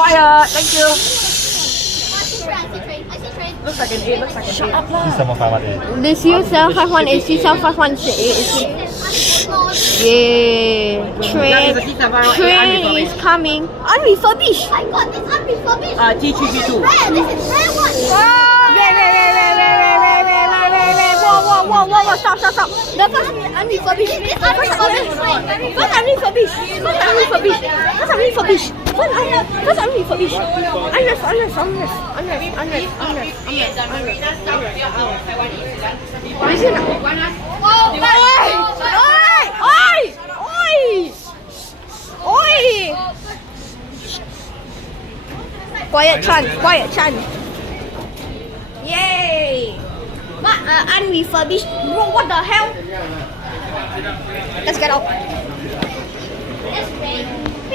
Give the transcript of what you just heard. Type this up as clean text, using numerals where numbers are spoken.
Quiet. Thank you. I see train. Looks like an 8. Looks like an 8. C751A. This C751A, C751A. Yeah. Train is coming. Unrefurbished. I got this unrefurbished. T3B2. This is rare one. Whoa, stop. The first unrefurbished. Quiet Chan. Yay! What? Unrefurbished? Bro, what the hell? Let's get out.